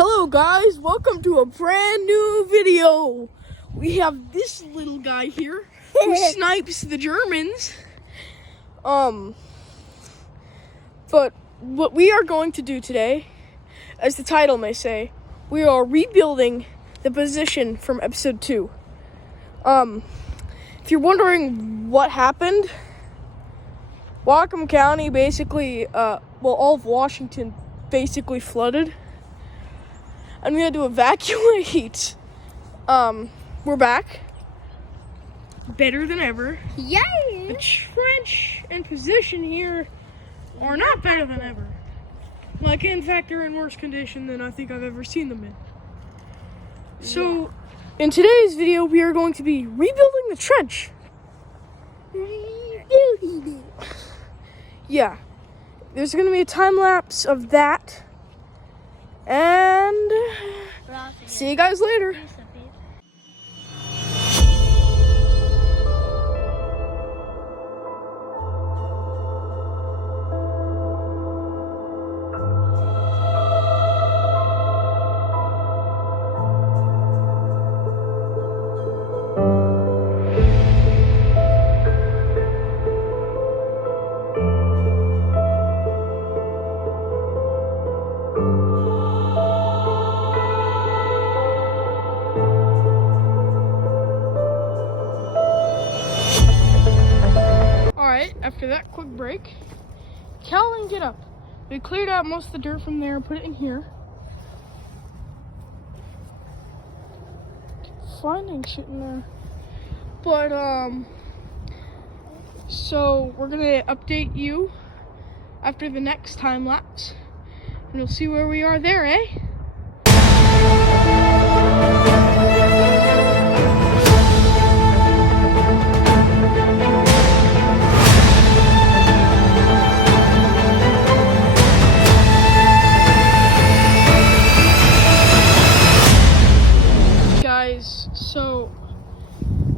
Hello guys, welcome to a brand new video. We have this little guy here who snipes the Germans. But what we are going to do today, as the title may say, we are rebuilding the position from episode 2. If you're wondering what happened, Whatcom County basically, all of Washington basically flooded. And we had to evacuate. We're back. Better than ever. Yay! The trench and position here are not better than ever. Like, in fact, they're in worse condition than I think I've ever seen them in. So, in today's video, we are going to be rebuilding the trench. Rebuilding it. Yeah. There's going to be a time lapse of that. And see you guys later. After that quick break, Calvin, get up. We cleared out most of the dirt from there and put it in here. Finding shit in there. But, so we're gonna update you after the next time lapse. And you'll see where we are there, eh? So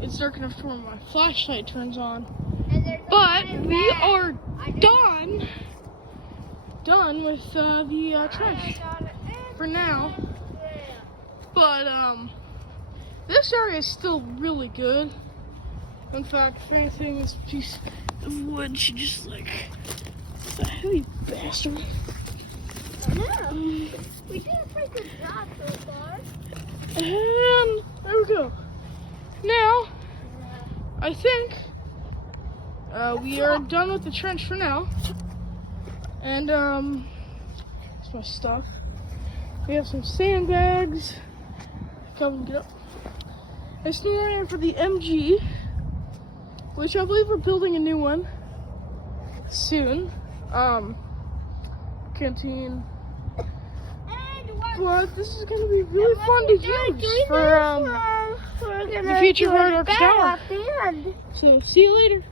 it's dark enough to where my flashlight turns on, but we are done with the trench for now. But this area is still really good. In fact, if anything, this piece of wood should just a heavy bastard. I know. We did a pretty good job so far. And there we go. Now, I think we are done with the trench for now. And that's my stuff. We have some sandbags. Come and get up. I still ran for the MG, which I believe we're building a new one soon. Canteen. But this is going to be really fun to use for the future of our Tower. So, see you later.